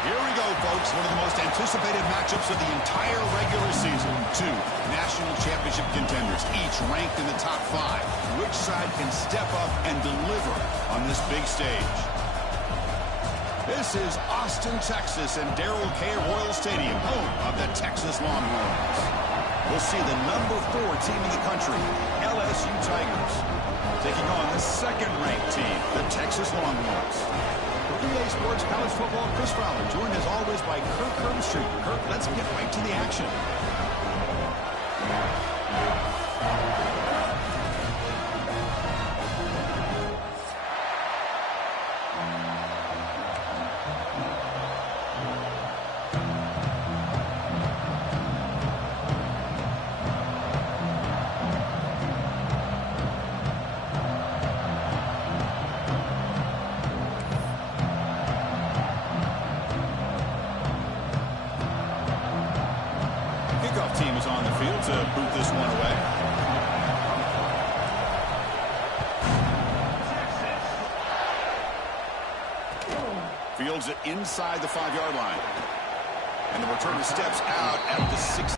Here we go, folks. One of the most anticipated matchups of the entire regular season. Two national championship contenders, each ranked in the top 5. Which side can step up and deliver on this big stage? This is Austin, Texas, and Darrell K. Royal Stadium, home of the Texas Longhorns. We'll see the number 4 team in the country, LSU Tigers, taking on the second-ranked team, the Texas Longhorns. For EA Sports College Football, Chris Fowler, joined as always by Kirk Herbstreit. Kirk, let's get right to the action. Team is on the field to boot this one away. Fields it inside the 5-yard line. And the returner steps out at the 6.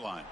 Line.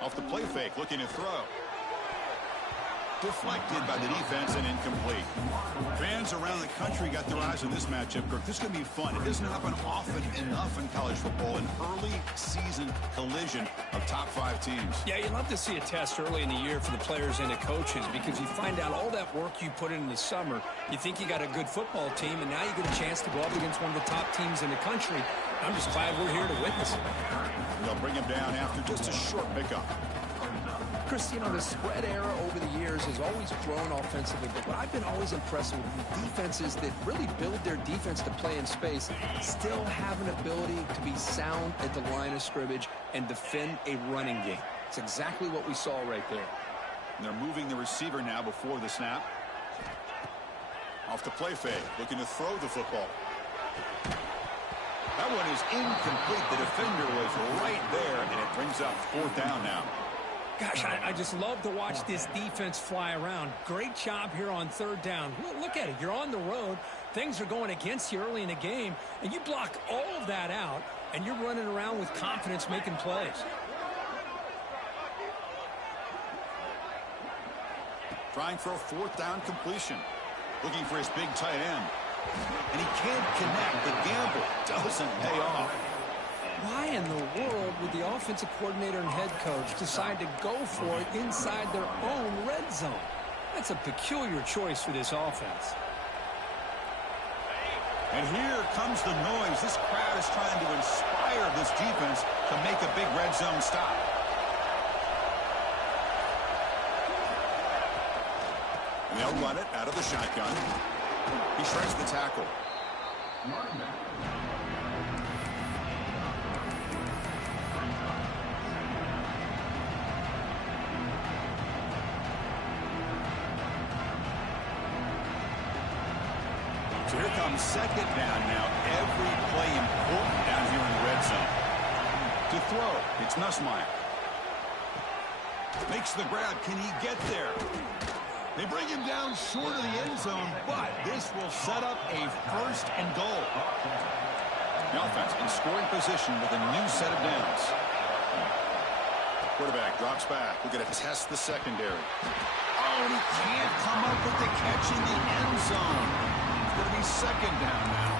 Off the play fake, looking to throw. Deflected by the defense and incomplete. Fans around the country got their eyes on this matchup, Kirk. This is going to be fun. It doesn't happen often enough in college football, an early season collision of top 5 teams. Yeah, you love to see a test early in the year for the players and the coaches because you find out all that work you put in the summer. You think you got a good football team, and now you get a chance to go up against one of the top teams in the country. I'm just glad we're here to witness it. They'll bring him down after just a short pickup. Chris, you know, the spread era over the years has always grown offensively, but what I've been always impressed with the defenses that really build their defense to play in space still have an ability to be sound at the line of scrimmage and defend a running game. It's exactly what we saw right there. And they're moving the receiver now before the snap. Off the play fake, looking to throw the football. That one is incomplete. The defender was right there, and it brings up 4th down now. Gosh, I just love to watch this defense fly around. Great job here on 3rd down. Look at it. You're on the road. Things are going against you early in the game, and you block all of that out, and you're running around with confidence making plays. Trying for a 4th down completion. Looking for his big tight end. And he can't connect. The gamble doesn't pay off. Why in the world would the offensive coordinator and head coach decide to go for it inside their own red zone? That's a peculiar choice for this offense. And here comes the noise. This crowd is trying to inspire this defense to make a big red zone stop. And they'll run it out of the shotgun. He shreds the tackle. So here comes second down now. Every play important down here in the red zone. To throw, it's Nussmeier. Makes the grab. Can he get there? They bring him down short of the end zone, but this will set up a first and goal. The offense in scoring position with a new set of downs. Quarterback drops back. We're going to test the secondary. Oh, and he can't come up with the catch in the end zone. It's going to be second down now.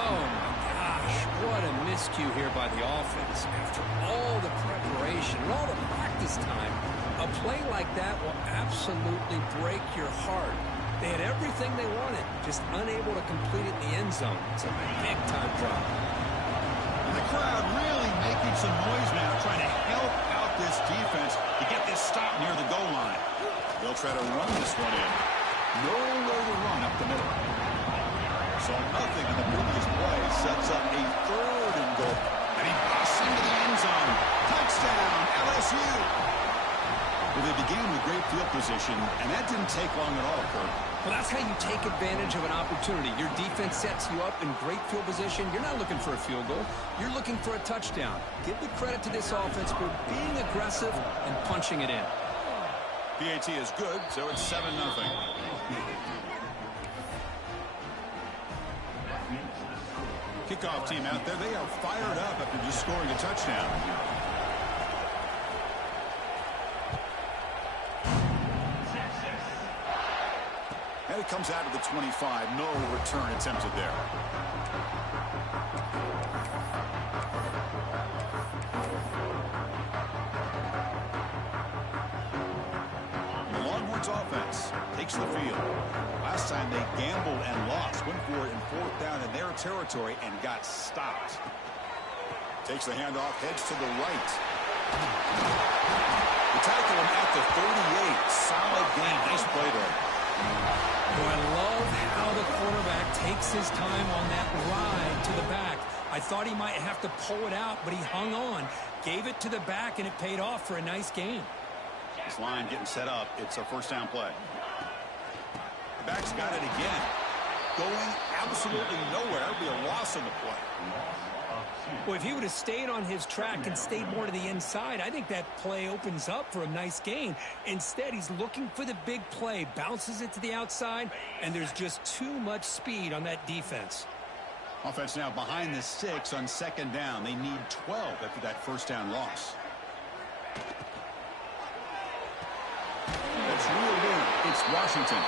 Oh, my gosh. What a miscue here by the offense. After all the preparation and all the practice time, a play like that will absolutely break your heart. They had everything they wanted, just unable to complete it in the end zone. It's a big-time drop. And the crowd really making some noise now, trying to help out this defense to get this stop near the goal line. They'll try to run this one in. Nowhere to run up the middle. So nothing in the previous play sets up a third and goal. And he busts into the end zone. Touchdown, LSU. Well, they began with great field position, and that didn't take long at all, Kirk. Well, that's how you take advantage of an opportunity. Your defense sets you up in great field position. You're not looking for a field goal. You're looking for a touchdown. Give the credit to this offense for being aggressive and punching it in. PAT is good, so it's 7-0. Kickoff team out there. They are fired up after just scoring a touchdown. And it comes out of the 25. No return attempted there. The Longhorns offense takes the field. Last time they gambled and lost. Went for it in fourth down in their territory and got stopped. Takes the handoff, heads to the right. The tackle him at the 38. Solid gain. Nice play there. Oh, I love how the quarterback takes his time on that ride to the back. I thought he might have to pull it out, but he hung on, gave it to the back, and it paid off for a nice gain. This line getting set up. It's a first down play. The back's got it again. Going absolutely nowhere. It'll be a loss on the play. Well, if he would have stayed on his track and stayed more to the inside, I think that play opens up for a nice gain. Instead, he's looking for the big play, bounces it to the outside, and there's just too much speed on that defense. Offense now behind the 6 on second down. They need 12 after that first down loss. That's reeled in. It's Washington.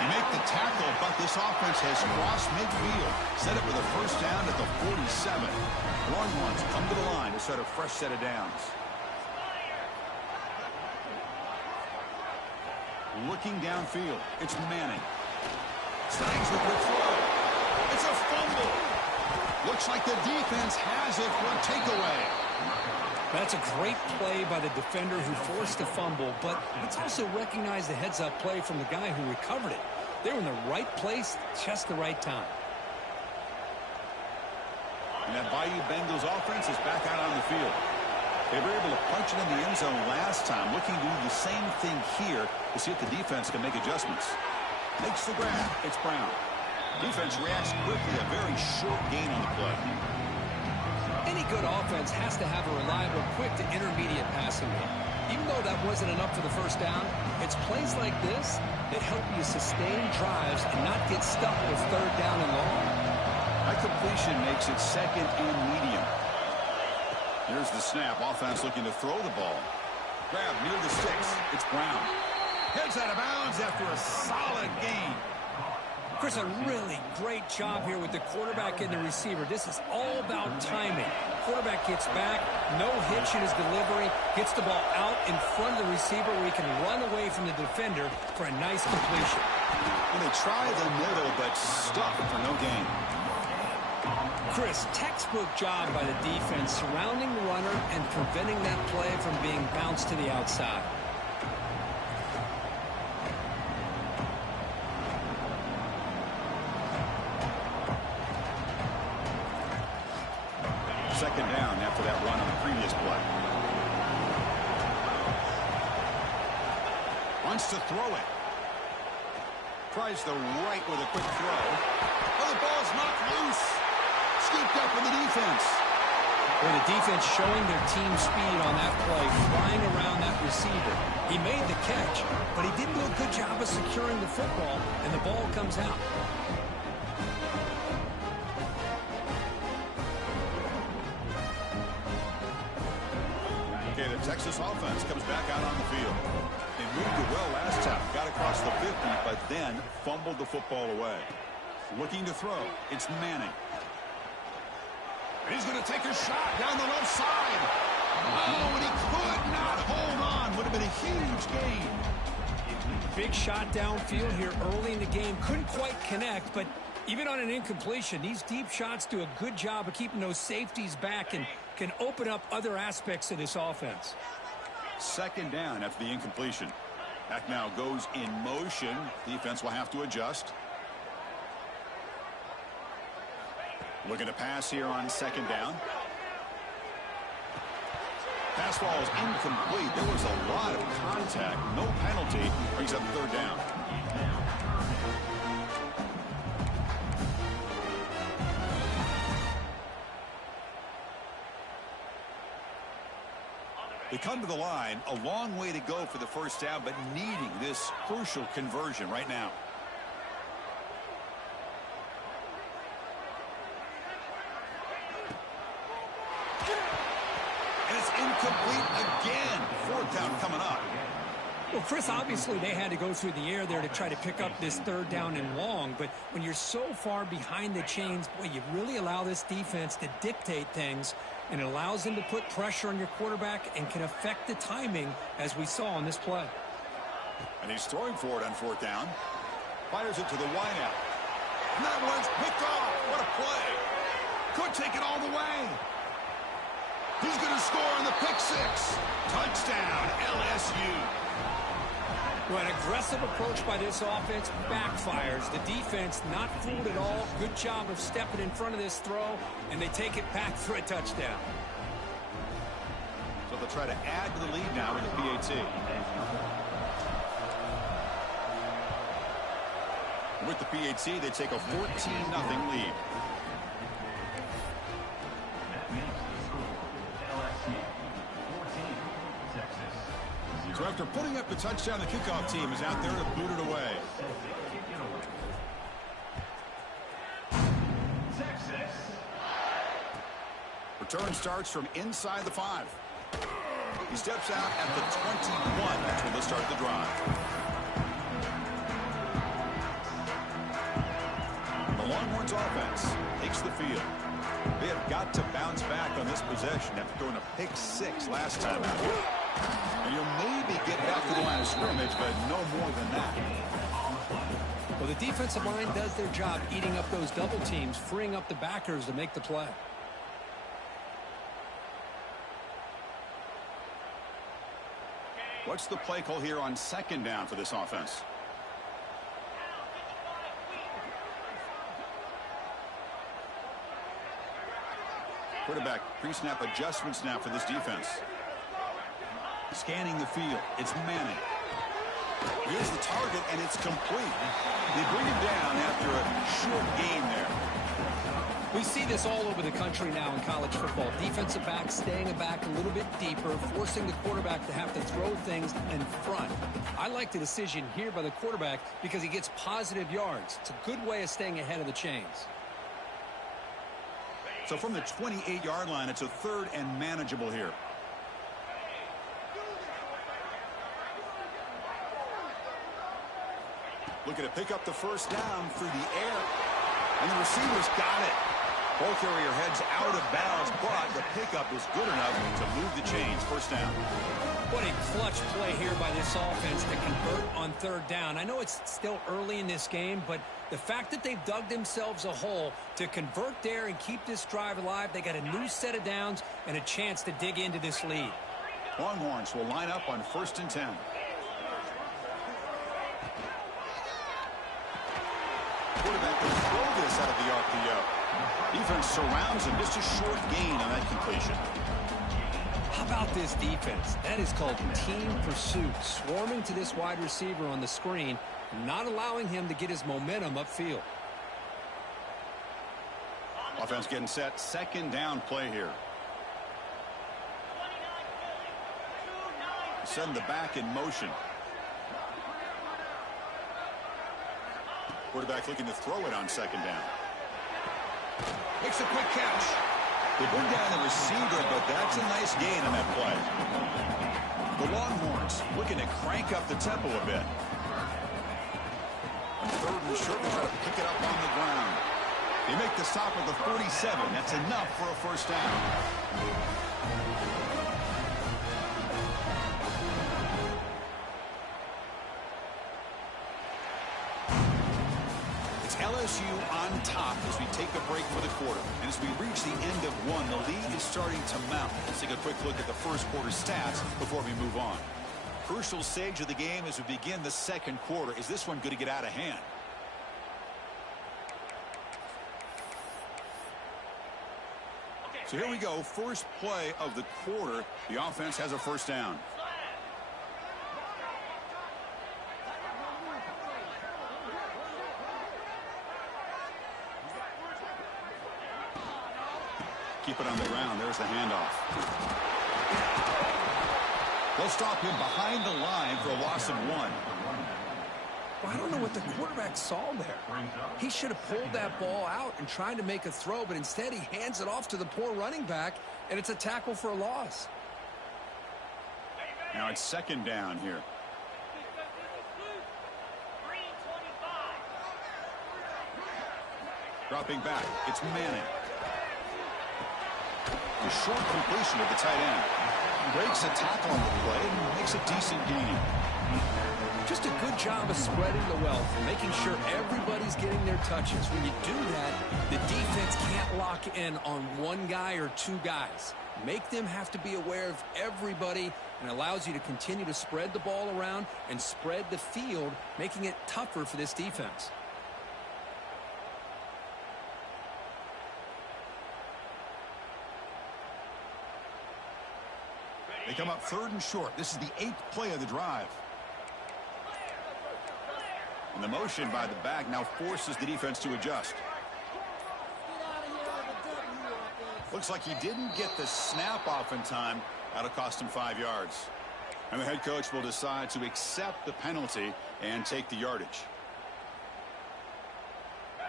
They make the tackle, but this offense has crossed midfield. Set up with a first down at the 47. Longhorns come to the line to set a fresh set of downs. Looking downfield, it's Manning. Snags the quick throw. It's a fumble. Looks like the defense has it for a takeaway. That's a great play by the defender who forced the fumble, but let's also recognize the heads-up play from the guy who recovered it. They were in the right place, just the right time. And that Bayou Bengals offense is back out on the field. They were able to punch it in the end zone last time, looking to do the same thing here to see if the defense can make adjustments. Makes the grab. It's Brown. Defense reacts quickly, a very short gain on the play. Any good offense has to have a reliable, quick to intermediate passing game. Even though that wasn't enough for the first down, it's plays like this that help you sustain drives and not get stuck with third down and long. That completion makes it second and medium. Here's the snap. Offense looking to throw the ball. Grab near the 6. It's Brown. Heads out of bounds after a solid gain. Chris, a really great job here with the quarterback and the receiver. This is all about timing. Quarterback gets back, no hitch in his delivery, gets the ball out in front of the receiver where he can run away from the defender for a nice completion. And they try the middle, but stuck for no gain. Chris, textbook job by the defense surrounding the runner and preventing that play from being bounced to the outside. Second down after that run on the previous play. Wants to throw it. Tries the right with a quick throw. Oh, the ball's knocked loose. Scooped up in the defense. Well, the defense showing their team speed on that play, flying around that receiver. He made the catch, but he didn't do a good job of securing the football, and the ball comes out. Okay, the Texas offense comes back out on the field. They moved it well last time, got across the 50, but then fumbled the football away. Looking to throw, it's Manning. And he's going to take a shot down the left side. Oh, and he could not hold on. Would have been a huge gain. Big shot downfield here early in the game. Couldn't quite connect, but even on an incompletion, these deep shots do a good job of keeping those safeties back and can open up other aspects of this offense. Second down after the incompletion. Back now goes in motion. Defense will have to adjust. Looking to pass here on second down. Pass ball is incomplete. There was a lot of contact. No penalty. Brings up third down. They come to the line, a long way to go for the first down, but needing this crucial conversion right now. And it's incomplete again. Fourth down coming up. Well, Chris, obviously they had to go through the air there to try to pick up this third down and long, but when you're so far behind the chains, boy, you really allow this defense to dictate things, and it allows them to put pressure on your quarterback and can affect the timing, as we saw on this play. And he's throwing for it on fourth down. Fires it to the wideout. And that one's picked off. What a play. Could take it all the way. He's going to score on the pick six. Touchdown, LSU. Well, an aggressive approach by this offense backfires. The defense not fooled at all. Good job of stepping in front of this throw, and they take it back for a touchdown. So they'll try to add to the lead now with the PAT. With the PAT, they take a 14-0 lead. So after putting up the touchdown, the kickoff team is out there to boot it away. Return starts from inside the 5. He steps out at the 21. That's where they'll start the drive. The Longhorns offense takes the field. They have got to bounce back on this possession after throwing a pick six last time out here. And you'll maybe get back to the line of scrimmage, but no more than that. Well, the defensive line does their job eating up those double teams, freeing up the backers to make the play. What's the play call here on second down for this offense? Quarterback pre-snap adjustments now for this defense. Scanning the field. It's Manning. Here's the target, and it's complete. They bring him down after a short gain there. We see this all over the country now in college football. Defensive backs staying back a little bit deeper, forcing the quarterback to have to throw things in front. I like the decision here by the quarterback because he gets positive yards. It's a good way of staying ahead of the chains. So from the 28-yard line, it's a third and manageable here. Looking to pick up the first down through the air. And the receivers got it. Ball carrier heads out of bounds, but the pickup is good enough to move the chains. First down. What a clutch play here by this offense to convert on third down. I know it's still early in this game, but the fact that they've dug themselves a hole to convert there and keep this drive alive, they got a new set of downs and a chance to dig into this lead. Longhorns will line up on 1st and 10. Quarterback will throw this out of the RPO. Defense surrounds him. Just a short gain on that completion. How about this defense? That is called team pursuit. Swarming to this wide receiver on the screen, not allowing him to get his momentum upfield. Offense getting set. 2nd down play here. Send the back in motion. Quarterback looking to throw it on 2nd down. Makes a quick catch. They bring down the receiver, but that's a nice gain on that play. The Longhorns looking to crank up the tempo a bit. 3rd and short, try to pick it up on the ground. They make the stop at the 47. That's enough for a first down. LSU on top as we take a break for the quarter. And as we reach the end of one, the lead is starting to mount. Let's take a quick look at the first quarter stats before we move on. Crucial stage of the game as we begin the 2nd quarter. Is this one going to get out of hand? So here we go. First play of the quarter. The offense has a first down. Keep it on the ground. There's the handoff. They'll stop him behind the line for a loss of 1. Well, I don't know what the quarterback saw there. He should have pulled that ball out and tried to make a throw, but instead he hands it off to the poor running back, and it's a tackle for a loss. Now it's 2nd down here. Dropping back. It's Manning. The short completion of the tight end. Breaks a tackle on the play and makes a decent gain. Just a good job of spreading the wealth, making sure everybody's getting their touches. When you do that, the defense can't lock in on one guy or two guys. Make them have to be aware of everybody, and allows you to continue to spread the ball around and spread the field, making it tougher for this defense. They come up 3rd and short. This is the 8th play of the drive. And the motion by the back now forces the defense to adjust. Looks like he didn't get the snap off in time. That'll cost him 5 yards. And the head coach will decide to accept the penalty and take the yardage.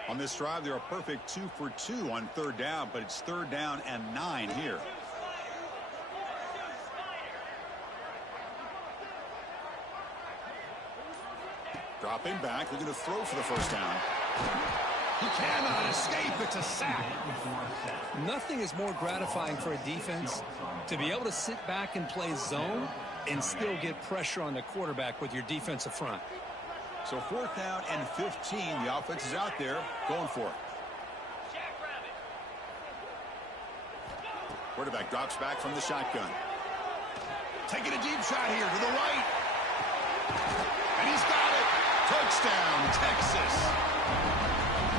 On this drive, they're a perfect 2 for 2 on 3rd down, but it's 3rd down and 9 here. Dropping back, looking to throw for the first down. He cannot escape. It's a sack. Nothing is more gratifying for a defense to be able to sit back and play zone and still get pressure on the quarterback with your defensive front. So 4th down and 15. The offense is out there going for it. Quarterback drops back from the shotgun. Taking a deep shot here to the right. And he's got it. Touchdown, Texas.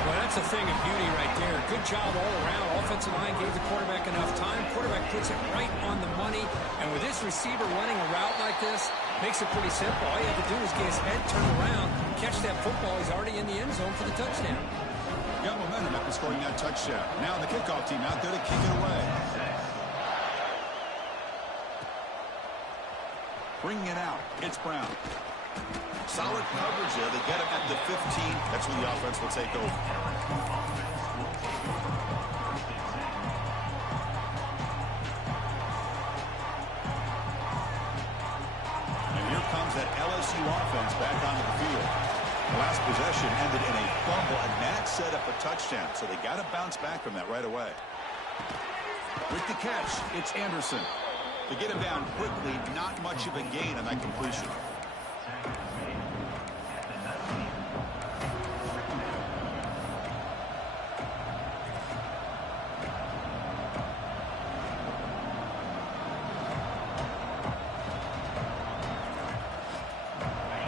Well, that's a thing of beauty right there. Good job all around. Offensive line gave the quarterback enough time. Quarterback puts it right on the money. And with this receiver running a route like this, makes it pretty simple. All you have to do is get his head turned around, catch that football. He's already in the end zone for the touchdown. Got momentum after scoring that touchdown. Now the kickoff team out there to kick it away. Bringing it out. It's Brown. Solid coverage there. They get him at the 15. That's when the offense will take over. And here comes that LSU offense back onto the field. The last possession ended in a fumble, and that set up a touchdown. So they got to bounce back from that right away. With the catch, it's Anderson. To get him down quickly, not much of a gain on that completion.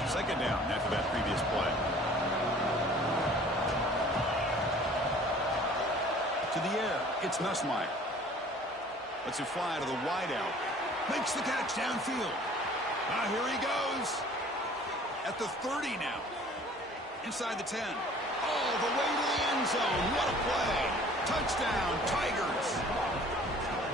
Second down after that previous play. To the air, it's Nussmeier. Lets it fly to the wideout. Makes the catch downfield. Here he goes. At the 30 now. Inside the 10. All the way to the end zone. What a play. Touchdown, Tigers.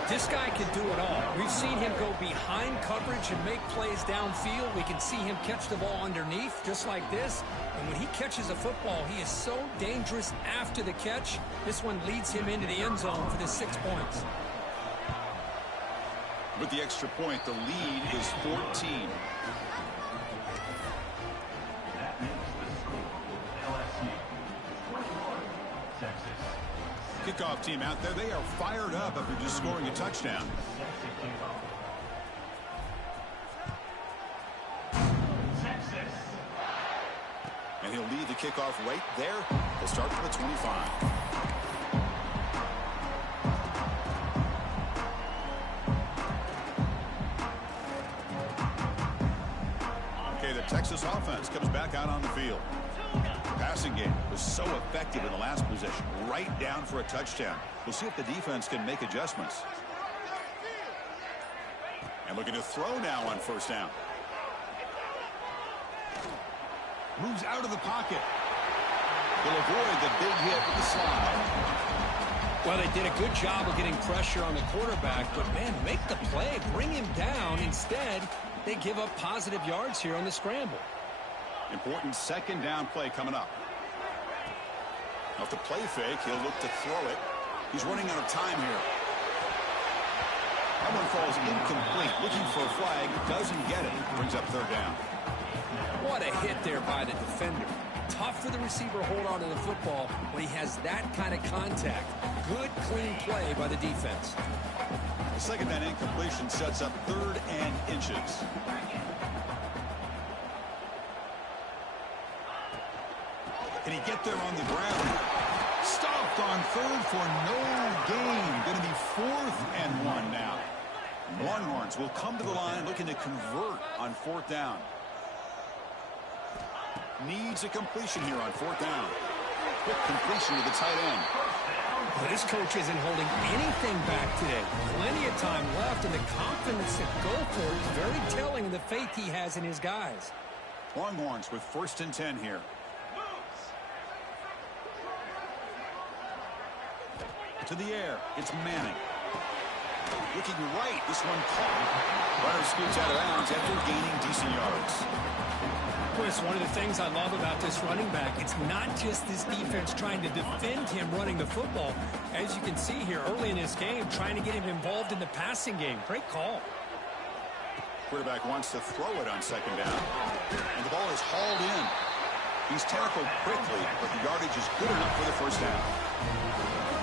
This guy can do it all. We've seen him go behind coverage and make plays downfield. We can see him catch the ball underneath, just like this. And when he catches a football, he is so dangerous after the catch. This one leads him into the end zone for the 6 points. With the extra point, the lead is 14. Kickoff team out there, they are fired up after just scoring a touchdown. And he'll lead the kickoff right there. He'll start from the 25. Okay, the Texas offense comes back out on the field. Passing game was so effective in the last possession, right down for a touchdown. We'll see if the defense can make adjustments. And looking to throw now on first down. Moves out of the pocket. He'll avoid the big hit with the slide. Well, they did a good job of getting pressure on the quarterback, but, man, make the play, bring him down. Instead, they give up positive yards here on the scramble. Important second down play coming up. Off the play fake, he'll look to throw it. He's running out of time here. That one falls incomplete. Looking for a flag. Doesn't get it. Brings up third down. What a hit there by the defender. Tough for the receiver to hold on to the football when he has that kind of contact. Good, clean play by the defense. The second down incompletion sets up 3rd and inches. Can he get there on the ground? Stopped on 3rd for no gain. Going to be 4th and 1 now. Longhorns will come to the line looking to convert on 4th down. Needs a completion here on 4th down. Quick completion to the tight end. Well, this coach isn't holding anything back today. Plenty of time left, and the confidence to go for it is very telling of the faith he has in his guys. Longhorns with 1st and 10 here. To the air, it's Manning. Looking right, this one caught. Runner scoots out of bounds after gaining decent yards. Chris, one of the things I love about this running back, it's not just this defense trying to defend him running the football. As you can see here early in this game, trying to get him involved in the passing game. Great call. Quarterback wants to throw it on 2nd down. And the ball is hauled in. He's tackled quickly, but the yardage is good enough for the 1st down.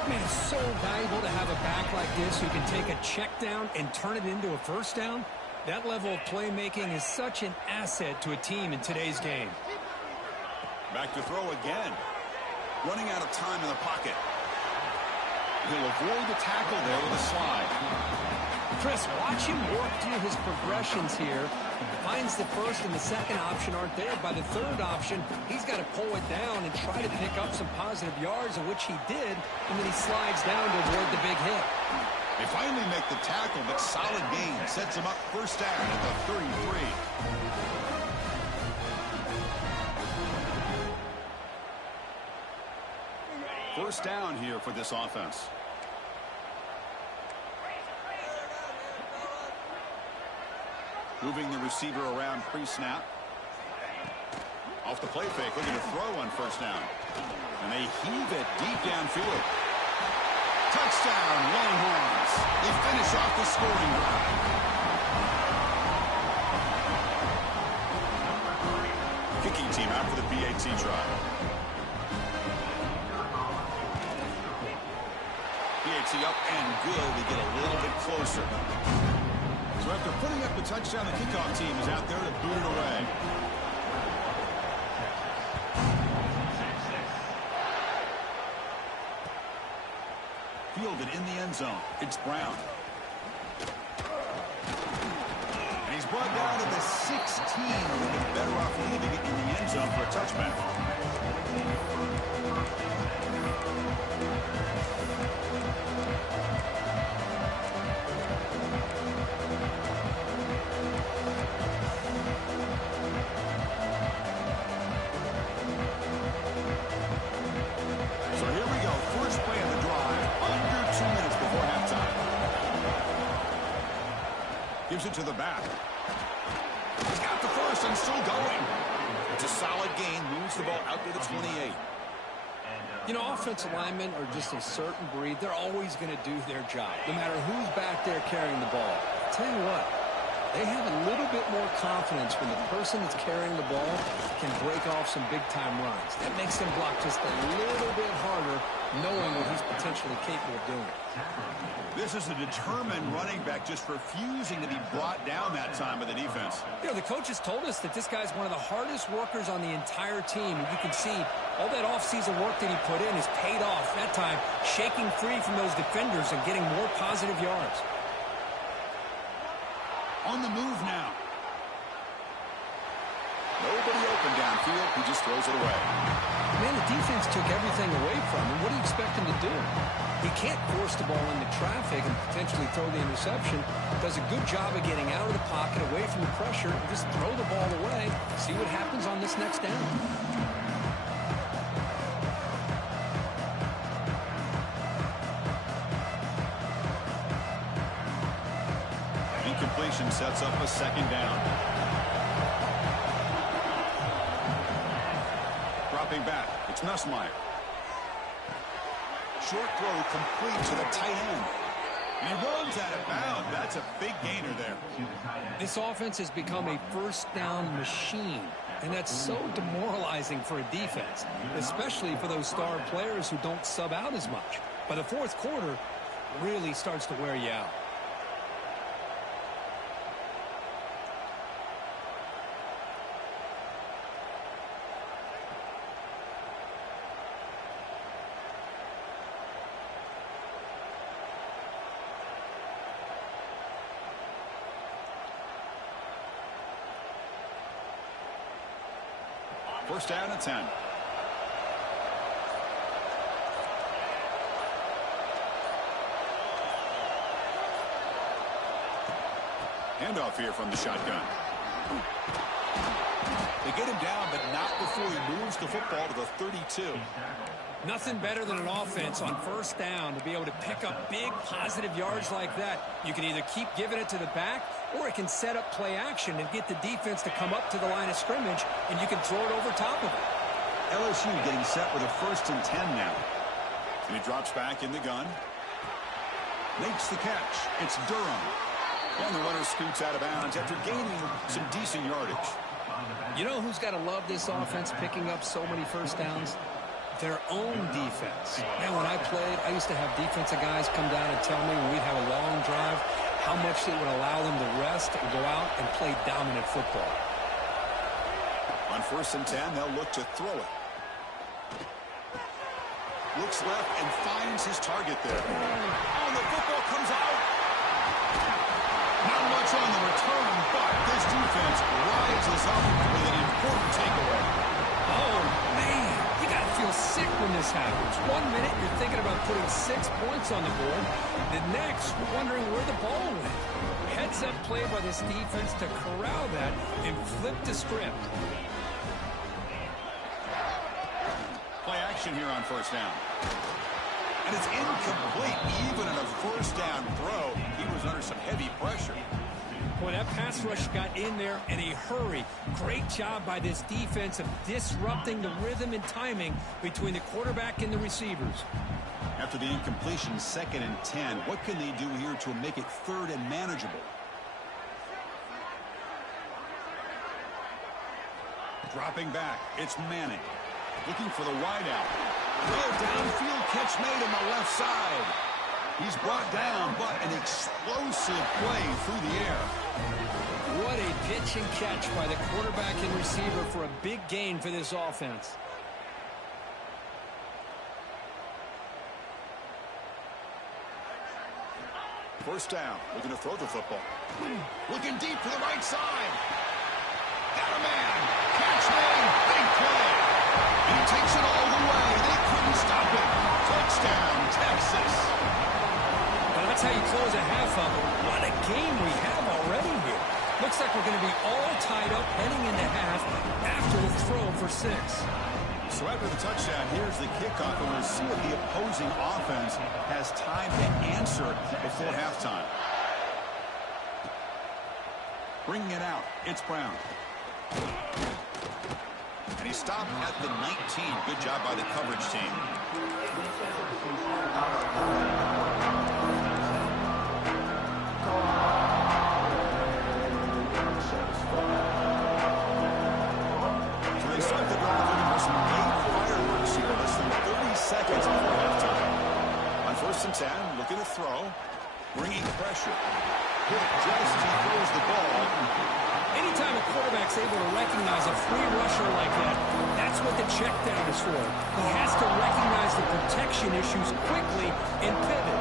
Man, it's so valuable to have a back like this who can take a check down and turn it into a 1st down. That level of playmaking is such an asset to a team in today's game. Back to throw again. Running out of time in the pocket. He'll avoid the tackle there with a slide. Chris, watch him work through his progressions here. Finds the 1st and the 2nd option aren't there. By the 3rd option, he's got to pull it down and try to pick up some positive yards, of which he did, and then he slides down to avoid the big hit. They finally make the tackle, but solid gain sets him up 1st down at the 33. First down here for this offense. Moving the receiver around pre-snap. Off the play fake, looking to throw on 1st down. And they heave it deep downfield. Touchdown, Longhorns. They finish off the scoring drive. Kicking team After the PAT try. PAT up and good to get a little bit closer. So after putting up the touchdown, the kickoff team is out there to boot it away. Fielded in the end zone. It's Brown. And he's brought down to the 16. Better off leaving it in the end zone for a touchback. So here we go. First play of the drive. Under 2 minutes before halftime. Gives it to the back. He's got the first and still going. It's a solid gain. Moves the ball out to the 28. You know, offensive linemen are just a certain breed. They're always going to do their job, no matter who's back there carrying the ball. I'll tell you what, they have a little bit more confidence when the person that's carrying the ball can break off some big-time runs. That makes them block just a little bit harder, knowing what he's potentially capable of doing. This is a determined running back just refusing to be brought down that time by the defense. You know, the coaches told us that this guy's one of the hardest workers on the entire team. And you can see all that offseason work that he put in has paid off. That time, shaking free from those defenders and getting more positive yards. On the move now. Nobody open downfield. He just throws it away. Man, the defense took everything away from him. What do you expect him to do? He can't force the ball into traffic and potentially throw the interception. Does a good job of getting out of the pocket, away from the pressure, and just throw the ball away. See what happens on this next down. Incompletion sets up a second down. Dropping back, it's Nussmeier. Short throw complete to the tight end. And he runs out of bounds. That's a big gainer there. This offense has become a first down machine, and that's so demoralizing for a defense, especially for those star players who don't sub out as much. By the fourth quarter, really starts to wear you out. First down at 10. Handoff here from the shotgun. They get him down, but not before he moves the football to the 32. Nothing better than an offense on first down to be able to pick up big positive yards like that. You can either keep giving it to the back, or it can set up play action and get the defense to come up to the line of scrimmage, and you can throw it over top of it. LSU getting set with a 1st and 10 now. And he drops back in the gun. Makes the catch. It's Durham. And the runner scoots out of bounds after gaining some decent yardage. You know who's got to love this offense picking up so many first downs? Their own defense. Man, when I played, I used to have defensive guys come down and tell me when we'd have a long drive how much it would allow them to rest and go out and play dominant football. On 1st and 10, they'll look to throw it. Looks left and finds his target there. Oh, the football comes out. Not much on the return, but this defense rises up with an important takeaway. Oh, man, you got to feel sick when this happens. 1 minute, you're thinking about putting 6 points on the board. The next, you're wondering where the ball went. Heads-up play by this defense to corral that and flip the script. Play action here on 1st down. And it's incomplete. Even in a 1st down throw, he was under some heavy pressure. Boy, that pass rush got in there in a hurry. Great job by this defense of disrupting the rhythm and timing between the quarterback and the receivers. After the incompletion, 2nd and 10, what can they do here to make it 3rd and manageable? Dropping back, it's Manning. Looking for the wideout. Throw downfield, catch made on the left side. He's brought down, but an explosive play through the air. What a pitch and catch by the quarterback and receiver for a big gain for this offense. First down, looking to throw the football. Looking deep to the right side. Got a man. Catch made. Big play. He takes it all the way. They couldn't stop it. Touchdown, Texas. Well, that's how you close a half of it. What a game we have already here. Looks like we're going to be all tied up heading into half after the throw for 6. So after the touchdown, here's the kickoff, and we'll see if the opposing offense has time to answer before halftime. Bringing it out, it's Brown. And he stopped at the 19. Good job by the coverage team. So they start the drive looking for some late fireworks here. Less than 30 seconds before halftime. On 1st and 10, looking to throw. Bringing pressure. Hit just as he throws the ball. Anytime a quarterback's able to recognize a free rusher like that, that's what the check down is for. He has to recognize the protection issues quickly and pivot.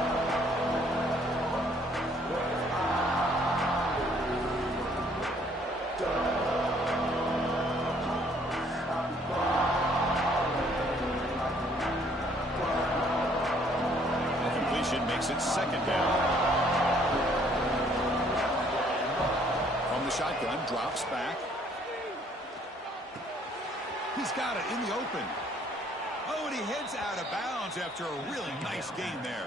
The completion makes it 2nd down. Shotgun drops back. He's got it in the open. Oh, and he heads out of bounds after a really nice gain there.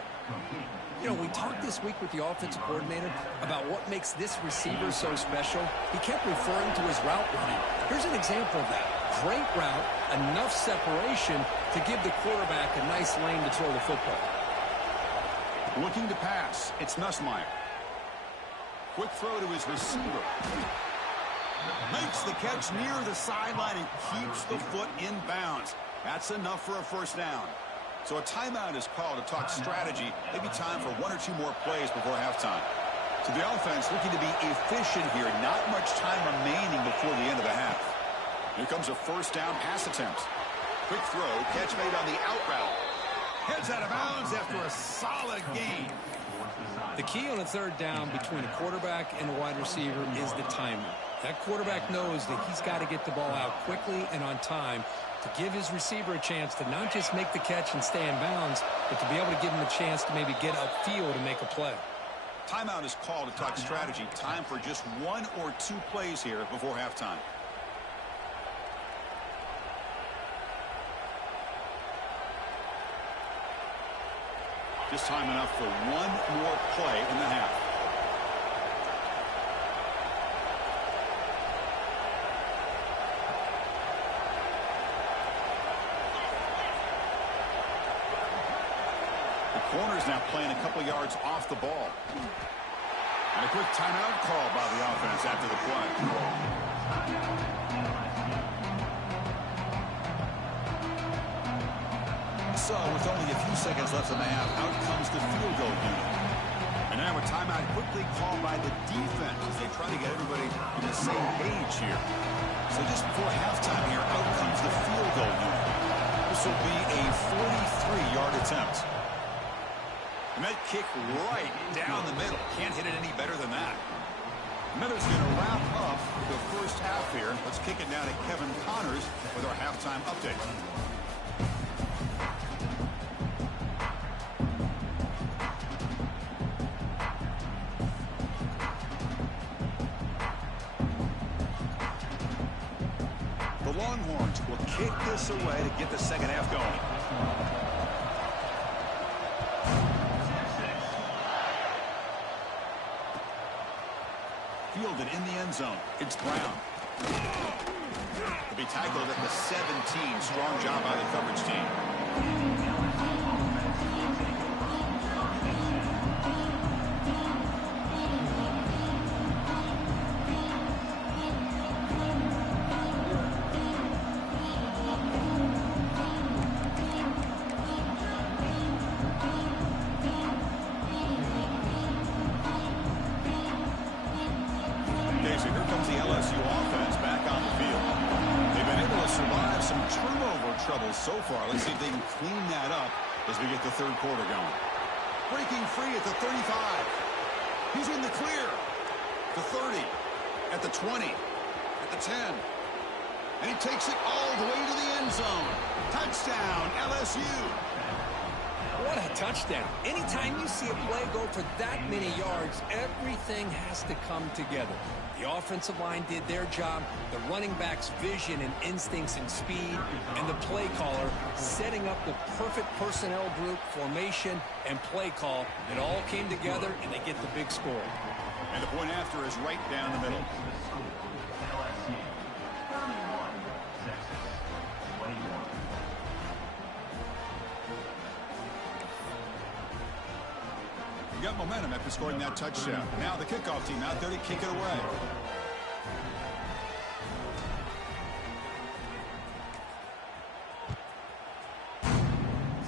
You know, we talked this week with the offensive coordinator about what makes this receiver so special. He kept referring to his route running. Here's an example of that. Great route, enough separation to give the quarterback a nice lane to throw the football. Looking to pass, it's Nussmeier. Quick throw to his receiver. Makes the catch near the sideline and keeps the foot in bounds. That's enough for a 1st down. So a timeout is called to talk strategy. Maybe time for 1 or 2 more plays before halftime. So the offense looking to be efficient here. Not much time remaining before the end of the half. Here comes a 1st down pass attempt. Quick throw, catch made on the out route. Heads out of bounds after a solid gain. The key on a 3rd down between a quarterback and a wide receiver is the timing. That quarterback knows that he's got to get the ball out quickly and on time to give his receiver a chance to not just make the catch and stay in bounds, but to be able to give him a chance to maybe get upfield and make a play. Timeout is called to talk strategy. Time for just 1 or 2 plays here before halftime. Just time enough for 1 more play in the half. The corner's now playing a couple yards off the ball. And a quick timeout call by the offense after the play. So, with only a few seconds left in the half, out comes the field goal unit. And now a timeout quickly called by the defense as they try to get everybody on the same page here. So just before halftime here, out comes the field goal unit. This will be a 43-yard attempt. And that kick right down the middle. Can't hit it any better than that. Miller's going to wrap up the 1st half here. Let's kick it now to Kevin Connors with our halftime update. Longhorns will kick this away to get the 2nd half going. Fielded in the end zone. It's Brown. He'll be tackled at the 17. Strong job by the coverage team. so far. Let's see if they can clean that up as we get the third quarter going. Breaking free at the 35. He's in the clear. The 30. At the 20. At the 10. And he takes it all the way to the end zone. Touchdown, LSU. What a touchdown. Anytime you see a play go for that many yards, everything has to come together. The offensive line did their job, the running back's vision and instincts and speed, and the play caller setting up the perfect personnel group, formation, and play call. It all came together, and they get the big score. And the point after is right down the middle. Got momentum after scoring that touchdown. Now the kickoff team out there to kick it away.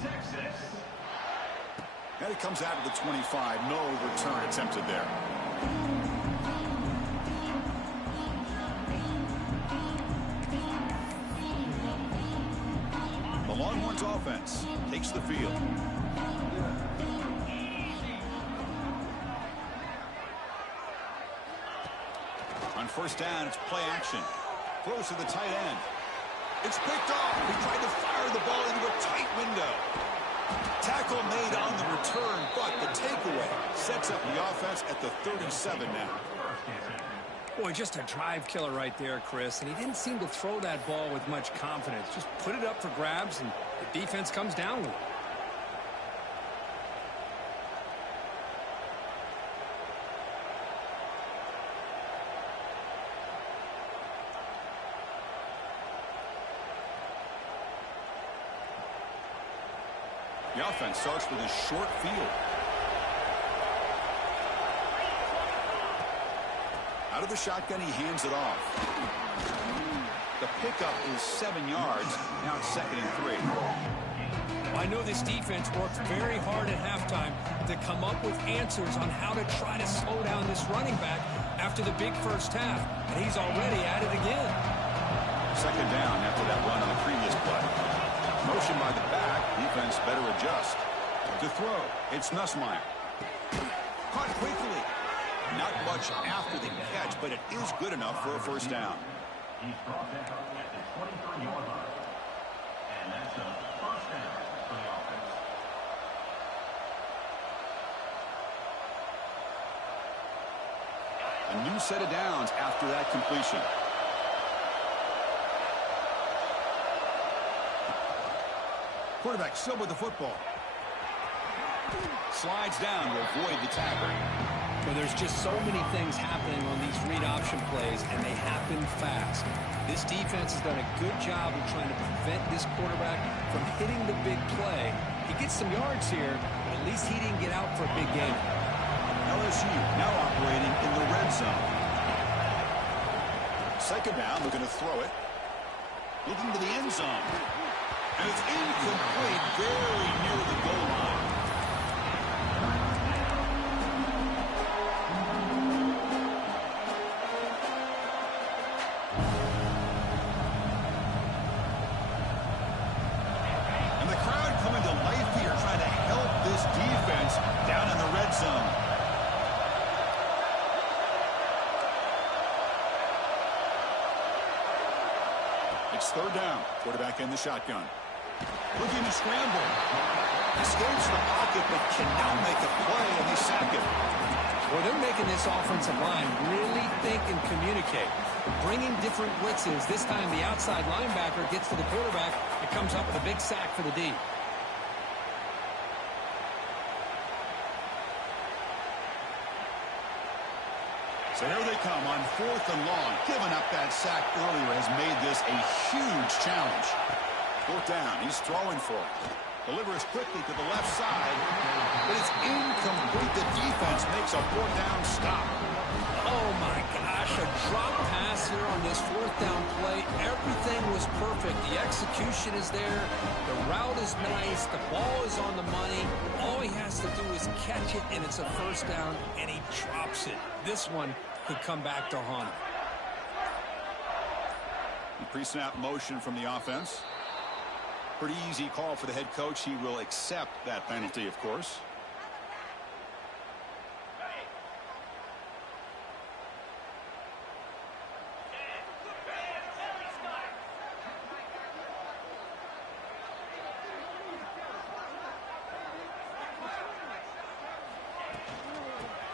Texas. And it comes out of the 25. No return attempted there. The Longhorns offense takes the field. On first down, it's play action. Throws to the tight end. It's picked off. He tried to fire the ball into a tight window. Tackle made on the return, but the takeaway sets up the offense at the 37 now. Boy, just a drive killer right there, Chris. And he didn't seem to throw that ball with much confidence. Just put it up for grabs, and the defense comes down with it. The offense starts with a short field. Out of the shotgun, he hands it off. The pickup is 7 yards. Now it's 2nd and 3. Well, I know this defense worked very hard at halftime to come up with answers on how to try to slow down this running back after the big first half. And he's already at it again. 2nd down after that run on the previous play. Motion by the back. Defense better adjust. To throw, it's Nussmeier. Caught quickly. Not much after the catch, but it is good enough for a first down. He's brought down at the 23-yard line. And that's a first down for the offense. A new set of downs after that completion. Quarterback still with the football. Slides down to avoid the tackle. Well, there's just so many things happening on these read option plays, and they happen fast. This defense has done a good job of trying to prevent this quarterback from hitting the big play. He gets some yards here, but at least he didn't get out for a big game. LSU now operating in the red zone. 2nd down, looking to throw it. Looking to the end zone. And it's incomplete, very near the goal line. And the crowd coming to life here, trying to help this defense down in the red zone. It's 3rd down. Quarterback in the shotgun. Looking to scramble. Escapes the pocket, but cannot make a play, and they sack him. Well, they're making this offensive line really think and communicate. Bringing different blitzes. This time the outside linebacker gets to the quarterback. It comes up with a big sack for the D. So here they come on 4th and long. Giving up that sack earlier has made this a huge challenge. 4th down. He's throwing for it. Delivers quickly to the left side. But it's incomplete. The defense makes a 4th down stop. Oh, my gosh. A drop pass here on this 4th down play. Everything was perfect. The execution is there. The route is nice. The ball is on the money. All he has to do is catch it, and it's a first down, and he drops it. This one could come back to haunt him. Pre-snap motion from the offense. Pretty easy call for the head coach. He will accept that penalty, of course.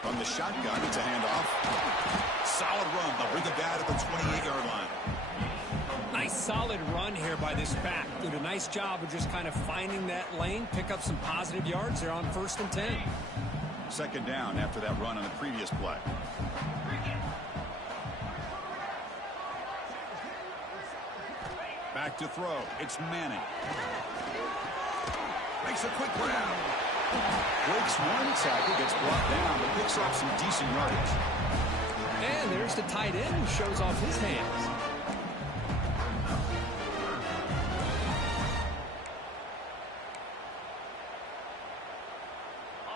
From the shotgun, it's a handoff. Solid run. They'll bring it back at the 28-yard line. Nice solid run here by this back. Did a nice job of just kind of finding that lane, pick up some positive yards. They're on 1st and 10. Second down after that run on the previous play. Back to throw. It's Manning. Makes a quick grab. Breaks one tackle, gets brought down, but picks up some decent yardage. And there's the tight end who shows off his hands.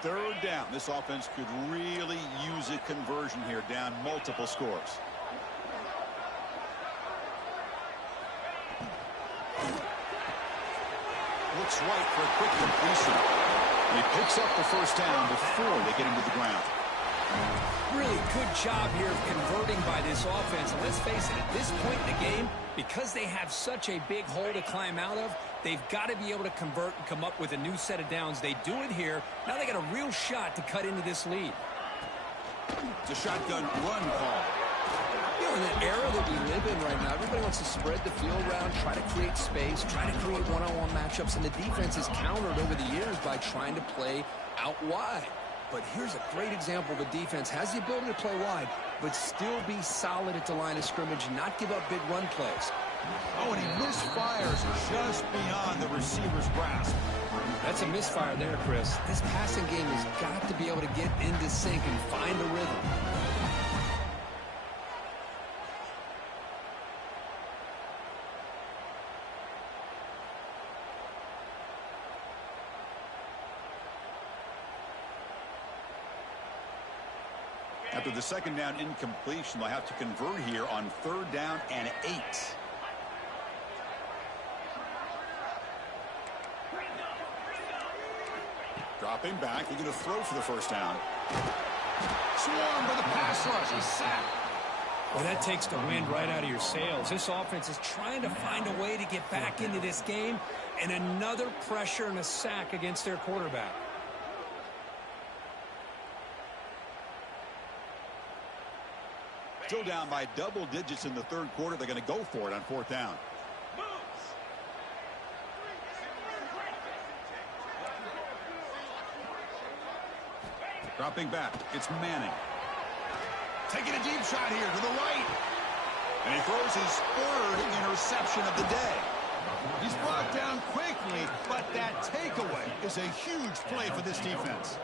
Third down. This offense could really use a conversion here, down multiple scores. Looks right for a quick completion. And he picks up the first down before they get him to the ground. Really good job here of converting by this offense. And let's face it, at this point in the game, because they have such a big hole to climb out of, they've got to be able to convert and come up with a new set of downs. They do it here. Now they got a real shot to cut into this lead. It's a shotgun run call. You know, in the era that we live in right now, everybody wants to spread the field around, try to create space, try to create one-on-one matchups, and the defense is countered over the years by trying to play out wide. But here's a great example of a defense has the ability to play wide, but still be solid at the line of scrimmage and not give up big run plays. Oh, and he misfires just beyond the receiver's grasp. That's a misfire there, Chris. This passing game has got to be able to get into sync and find a rhythm. After the second down incompletion, they'll have to convert here on 3rd down and 8. Dropping back. They're going to throw for the first down. Swarmed by the pass rush. He's sacked. Well, that takes the wind right out of your sails. This offense is trying to find a way to get back into this game, and another pressure and a sack against their quarterback. Still down by double digits in the 3rd quarter. They're going to go for it on 4th down. Dropping back. It's Manning. Taking a deep shot here to the right. And he throws his 3rd interception of the day. He's brought down quickly, but that takeaway is a huge play for this defense.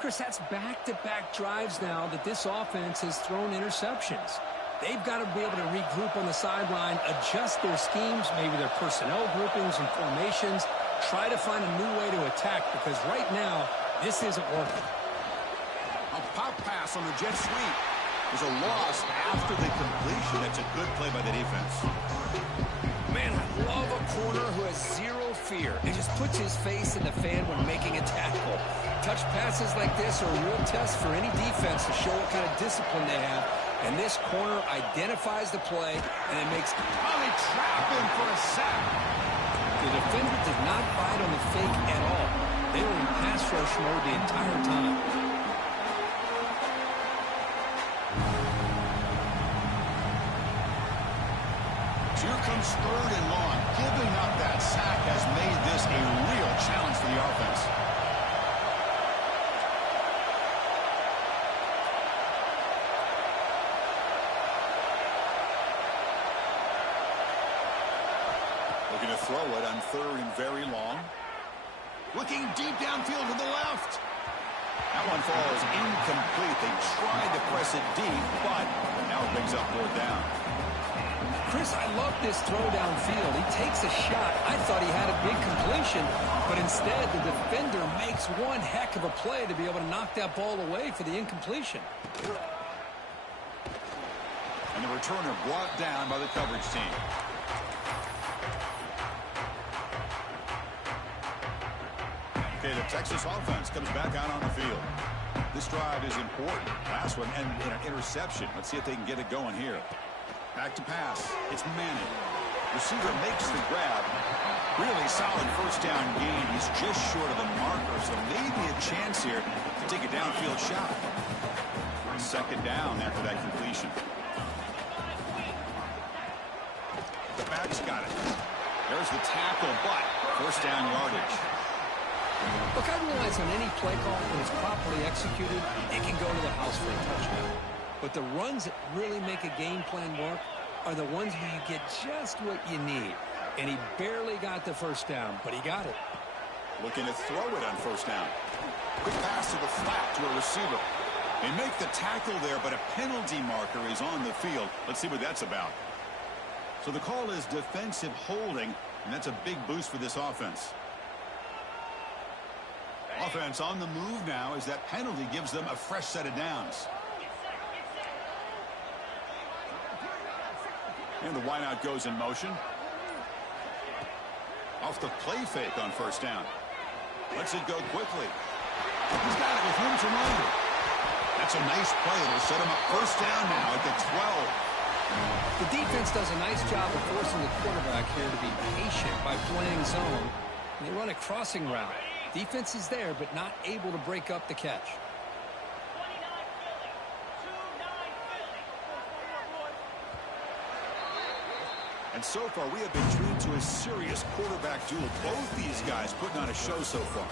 Chris, that's back-to-back drives now that this offense has thrown interceptions. They've got to be able to regroup on the sideline, adjust their schemes, maybe their personnel groupings and formations, try to find a new way to attack, because right now, this isn't working. A pop pass on the jet sweep. There's a loss after the completion. That's a good play by the defense. Man, I love a corner who has zero fear and just puts his face in the fan when making a tackle. Touch passes like this are a real test for any defense to show what kind of discipline they have. And this corner identifies the play and it makes... Oh, they trap him for a sack. The defender did not bite on the fake at all. They were in pass rush mode the entire time. Here comes 3rd and long. Giving up that sack has made this a real challenge for the offense. Looking to throw it on 3rd and very long. Looking deep downfield to the left. That one falls incomplete. They tried to press it deep, but now it brings up 4th down. Chris, I love this throw downfield. He takes a shot. I thought he had a big completion, but instead the defender makes one heck of a play to be able to knock that ball away for the incompletion. And the returner brought down by the coverage team. Okay, the Texas offense comes back out on the field. This drive is important. Last one and an interception. Let's see if they can get it going here. Back to pass. It's Manning. Receiver makes the grab. Really solid first down gain. He's just short of the marker, so maybe a chance here to take a downfield shot. Second down after that completion. The back's got it. There's the tackle, but first down yardage. Look, I realize on any play call, when it's properly executed, it can go to the house for a touchdown. But the runs that really make a game plan work are the ones where you get just what you need. And he barely got the first down, but he got it. Looking to throw it on first down. Quick pass to the flat to a receiver. They make the tackle there, but a penalty marker is on the field. Let's see what that's about. So the call is defensive holding, and that's a big boost for this offense. Offense on the move now as that penalty gives them a fresh set of downs. And the wideout goes in motion. Off the play fake on first down. Lets it go quickly. He's got it with room to run. That's a nice play. It'll set him up first down now at the 12. The defense does a nice job of forcing the quarterback here to be patient by playing zone. And they run a crossing route. Defense is there, but not able to break up the catch. And so far, we have been treated to a serious quarterback duel. Both these guys putting on a show so far.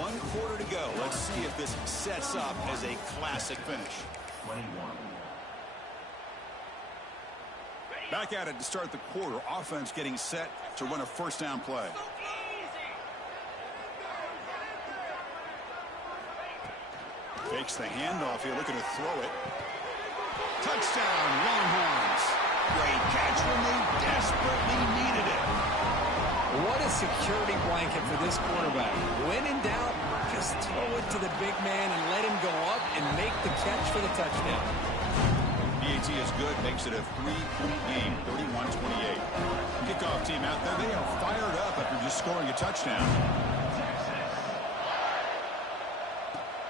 1 quarter to go. Let's see if this sets up as a classic finish. 21. Back at it to start the quarter. Offense getting set to run a first down play. Fakes the handoff here, looking to throw it. Touchdown, Longhorns. Great catch when they desperately needed it. What a security blanket for this quarterback. When in doubt, just throw it to the big man and let him go up and make the catch for the touchdown. BAT is good, makes it a 3-point game, 31-28. Kickoff team out there, they are fired up after just scoring a touchdown.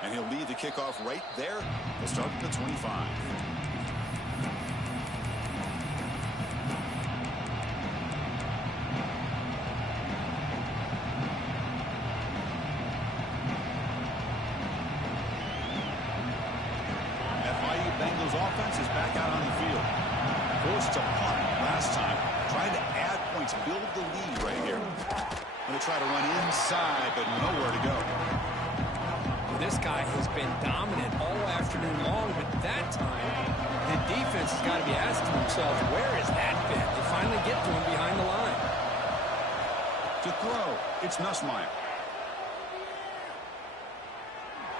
And he'll lead the kickoff right there. They'll start at the 25. Bengals offense is back out on the field. Forced to punt last time. Trying to add points, build the lead right here. Going to try to run inside, but nowhere to go. This guy has been dominant all afternoon long, but that time, the defense has got to be asking themselves, where has that been? They finally get to him behind the line. To throw, it's Nussmeier.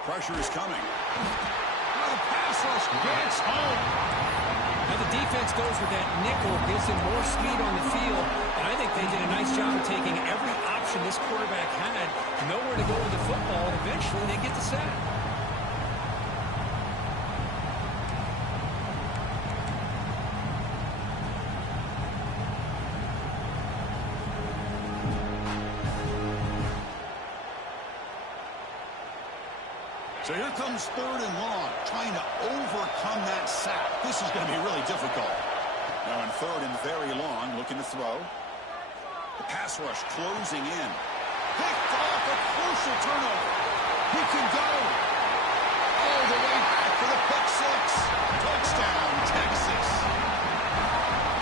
Pressure is coming. Gets home. Now the defense goes with that nickel, gives him more speed on the field, and I think they did a nice job of taking every option this quarterback had, nowhere to go with the football, and eventually they get the sack. So here comes 3rd and long, trying to overcome that sack. This is going to be really difficult. Now in 3rd and very long, looking to throw. The pass rush closing in. Picked off, a crucial turnover. He can go. All the way back for the pick six. Touchdown, Texas.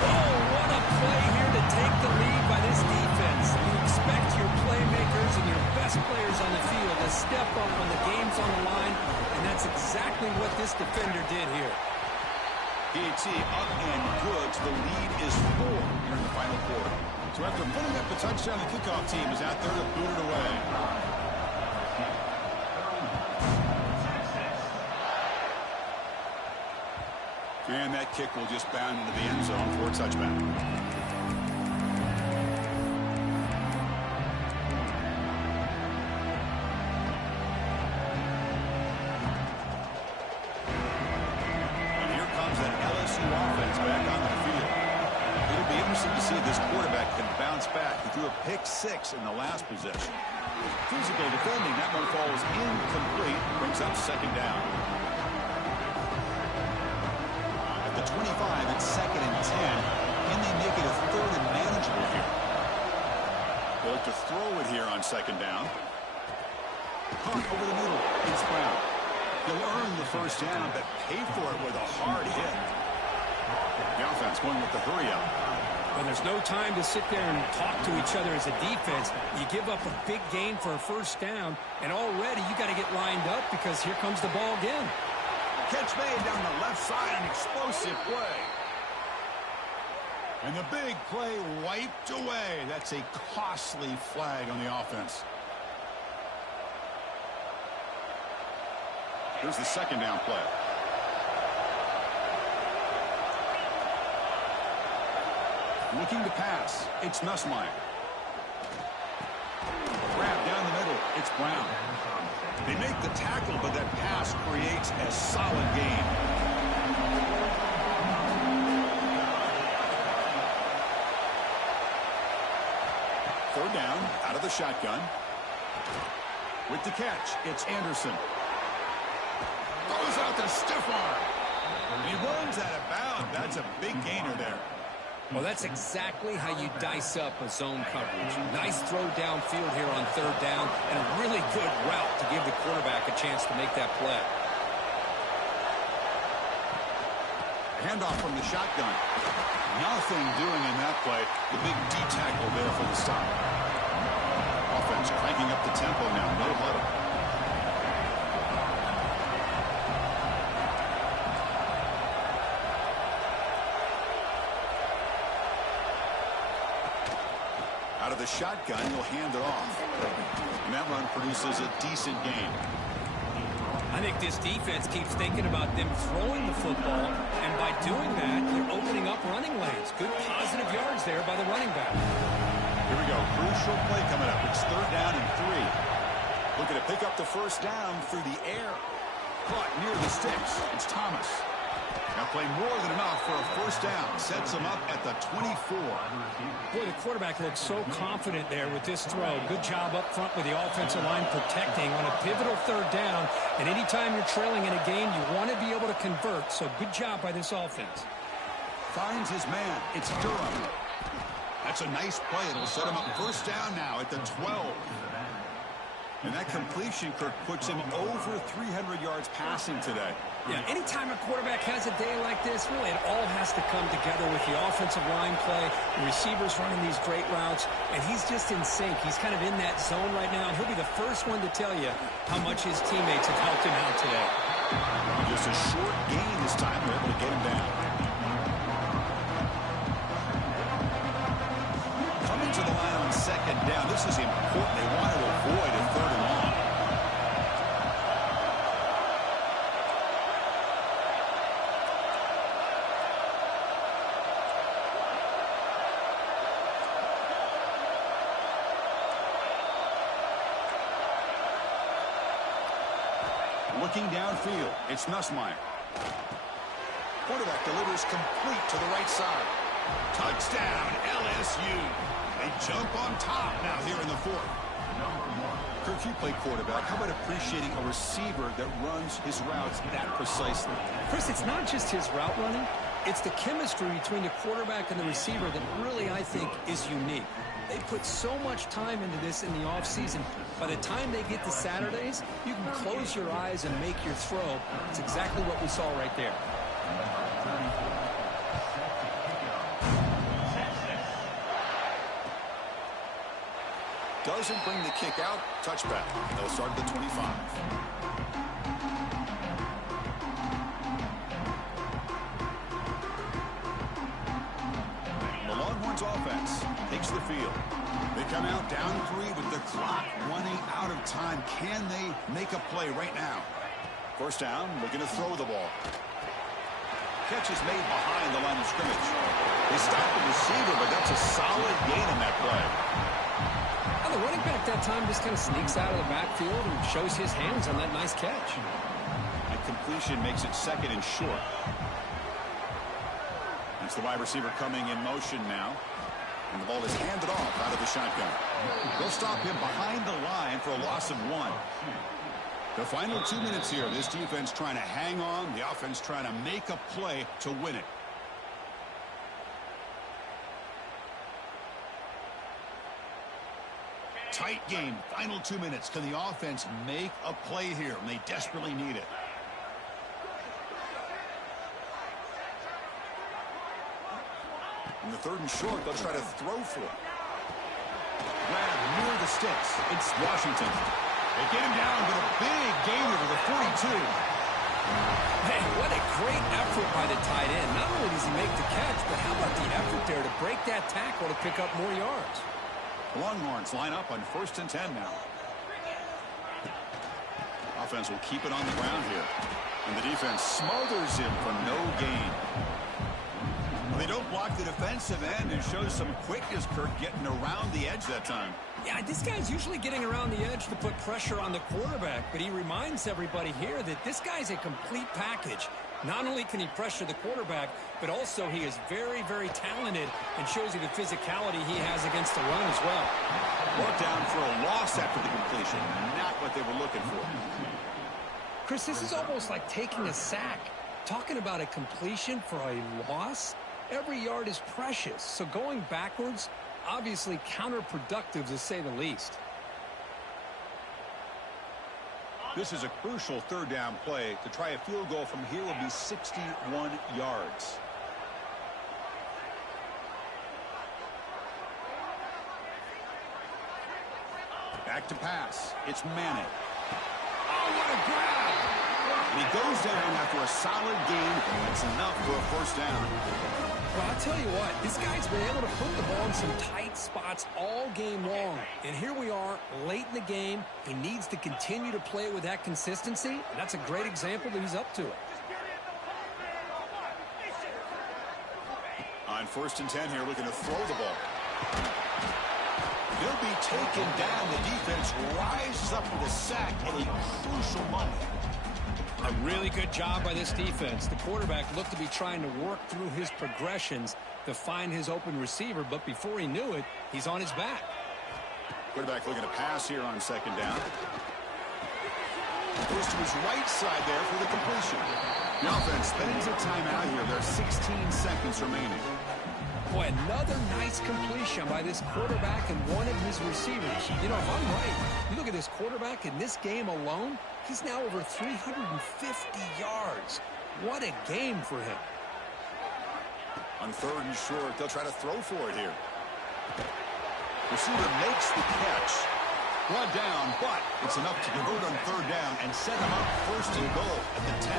Oh, what a play here to take the lead by this defense. You expect your playmakers and your best players on the field to step up when the game's on the line, and that's exactly what this defender did here. PAT up and good. The lead is 4 here in the final quarter. So after putting up the touchdown, the kickoff team is out there to boot it away. And that kick will just bound into the end zone for a touchback. To see if this quarterback can bounce back. He threw a pick 6 in the last possession. Physical defending. That one falls incomplete. Brings up second down. At the 25, it's second and 10. Can they make it a third and manageable here? They'll look to throw it here on second down. Caught over the middle. It's Brown. He'll earn the first down, but pay for it with a hard hit. The offense going with the hurry up. Well, there's no time to sit there and talk to each other as a defense. You give up a big gain for a first down, and already you got to get lined up because here comes the ball again. Catch made down the left side, an explosive play. And the big play wiped away. That's a costly flag on the offense. Here's the second down play. Looking to pass. It's Nussmeier. Grab down the middle. It's Brown. They make the tackle, but that pass creates a solid gain. Third down, out of the shotgun. With the catch, it's Anderson. Throws out the stiff arm. He runs out of bounds. That's a big gainer there. Well, that's exactly how you dice up a zone coverage. Nice throw downfield here on third down, and a really good route to give the quarterback a chance to make that play. Handoff from the shotgun. Nothing doing in that play. The big D tackle there for the stop. Offense cranking up the tempo now. No huddle. Out of the shotgun, he'll hand it off. And that run produces a decent gain. I think this defense keeps thinking about them throwing the football, and by doing that, they're opening up running lanes. Good positive yards there by the running back. Here we go. Crucial play coming up. It's third down and 3. Looking to pick up the first down through the air. Caught near the sticks. It's Thomas. Now play more than enough for a first down. Sets him up at the 24. Boy, the quarterback looks so confident there with this throw. Good job up front with the offensive line protecting on a pivotal third down. And anytime you're trailing in a game, you want to be able to convert. So good job by this offense. Finds his man. It's Durham. That's a nice play. It'll set him up first down now at the 12. And that completion, Kirk, puts him over 300 yards passing today. Yeah, anytime a quarterback has a day like this, really it all has to come together with the offensive line play, the receivers running these great routes, and he's just in sync. He's kind of in that zone right now, and he'll be the first one to tell you how much his teammates have helped him out today. Just a short gain this time. They're able to get him down. Coming to the line on second down. This is important. They want to avoid a third and long. Looking downfield, it's Nussmeier. Quarterback delivers complete to the right side. Touchdown, LSU. They jump on top now here in the fourth. Kirk, you play quarterback. How about appreciating a receiver that runs his routes that precisely? Chris, it's not just his route running. It's the chemistry between the quarterback and the receiver that really, I think, is unique. They put so much time into this in the offseason. By the time they get to Saturdays, you can close your eyes and make your throw. It's exactly what we saw right there. Doesn't bring the kick out. Touchback. They'll start at the 25. The Longhorns offense takes the field. They come out down 3 with the clock running out of time. Can they make a play right now? First down, looking to throw the ball. Catch is made behind the line of scrimmage. They stop the receiver, but that's a solid gain on that play. The running back that time just kind of sneaks out of the backfield and shows his hands on that nice catch. And completion makes it second and short. That's the wide receiver coming in motion now. And the ball is handed off out of the shotgun. They'll stop him behind the line for a loss of 1. The final 2 minutes here. This defense trying to hang on. The offense trying to make a play to win it. Tight game. Final 2 minutes. Can the offense make a play here? And they desperately need it. In the 3rd and short, they'll try to throw for it. Grab near the sticks. It's Washington. They get him down, but a big gainer to the 42. Hey, what a great effort by the tight end. Not only does he make the catch, but how about the effort there to break that tackle to pick up more yards? Longhorns line up on 1st and 10 now. Offense will keep it on the ground here. And the defense smothers him for no gain. They don't block the defensive end and show some quickness, Kirk, getting around the edge that time. Yeah, this guy's usually getting around the edge to put pressure on the quarterback, but he reminds everybody here that this guy's a complete package. Not only can he pressure the quarterback, but also he is very, very talented and shows you the physicality he has against the run as well. Brought down for a loss after the completion. Not what they were looking for. Chris, this is almost like taking a sack. Talking about a completion for a loss, every yard is precious. So going backwards, obviously counterproductive to say the least. This is a crucial 3rd down play. To try a field goal from here will be 61 yards. Back to pass. It's Manning. Oh, what a grab! And he goes down after a solid gain. That's enough for a 1st down. Well, I'll tell you what, this guy's been able to put the ball in some tight spots all game long. And here we are, late in the game. He needs to continue to play with that consistency. And that's a great example that he's up to it. On 1st and 10 here, looking to throw the ball. He'll be taken down. The defense rises up with a sack at a crucial moment. A really good job by this defense. The quarterback looked to be trying to work through his progressions to find his open receiver, but before he knew it, he's on his back. Quarterback looking to pass here on 2nd down. Goes to his right side there for the completion. The offense spends a timeout here. There's 16 seconds remaining. Boy, another nice completion by this quarterback and one of his receivers. You know, if I'm right, you look at this quarterback in this game alone, he's now over 350 yards. What a game for him. On 3rd and short, they'll try to throw for it here. Receiver makes the catch. Brought down, but it's enough to convert on 3rd down and set him up 1st and goal at the 10.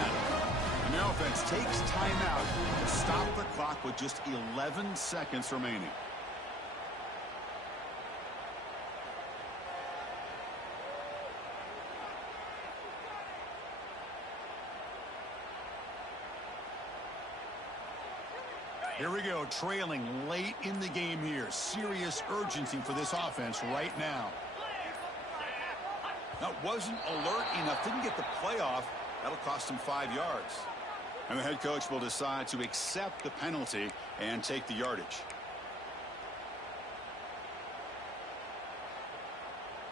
And the offense takes timeout to stop the clock with just 11 seconds remaining. Here we go, trailing late in the game here. Serious urgency for this offense right now. That wasn't alert enough, didn't get the play off. That'll cost him 5 yards. And the head coach will decide to accept the penalty and take the yardage.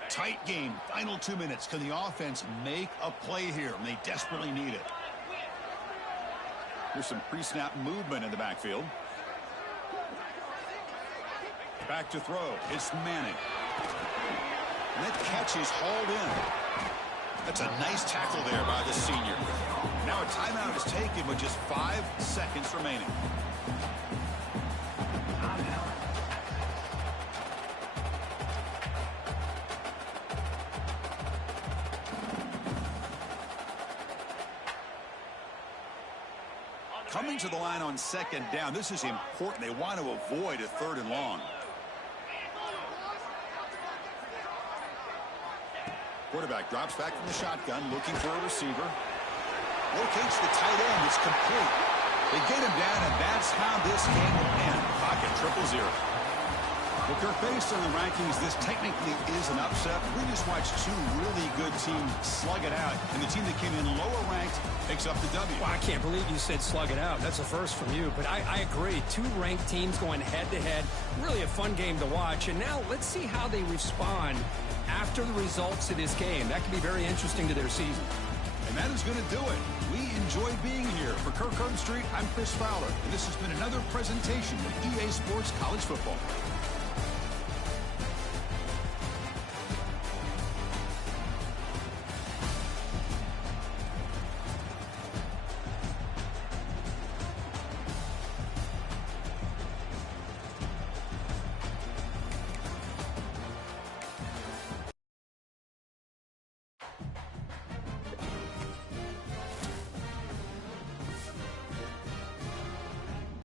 Tight game, final 2 minutes. Can the offense make a play here? And they desperately need it. There's some pre-snap movement in the backfield. Back to throw. It's Manning. And that catch is hauled in. That's a nice tackle there by the senior. Now a timeout is taken with just 5 seconds remaining. Coming to the line on 2nd down. This is important. They want to avoid a 3rd and long. Quarterback drops back from the shotgun, looking for a receiver. Locates the tight end. It's complete. They get him down, and that's how this game will end. Pocket 0-0. Well, Kirk, based on the rankings, this technically is an upset. We just watched two really good teams slug it out, and the team that came in lower ranked picks up the W. Well, I can't believe you said slug it out. That's a first from you, but I agree. Two ranked teams going head-to-head. Really a fun game to watch, and now let's see how they respond after the results of this game. That could be very interesting to their season. And that is going to do it. We enjoy being here. For Kirk Herbstreit, I'm Chris Fowler, and this has been another presentation of EA Sports College Football.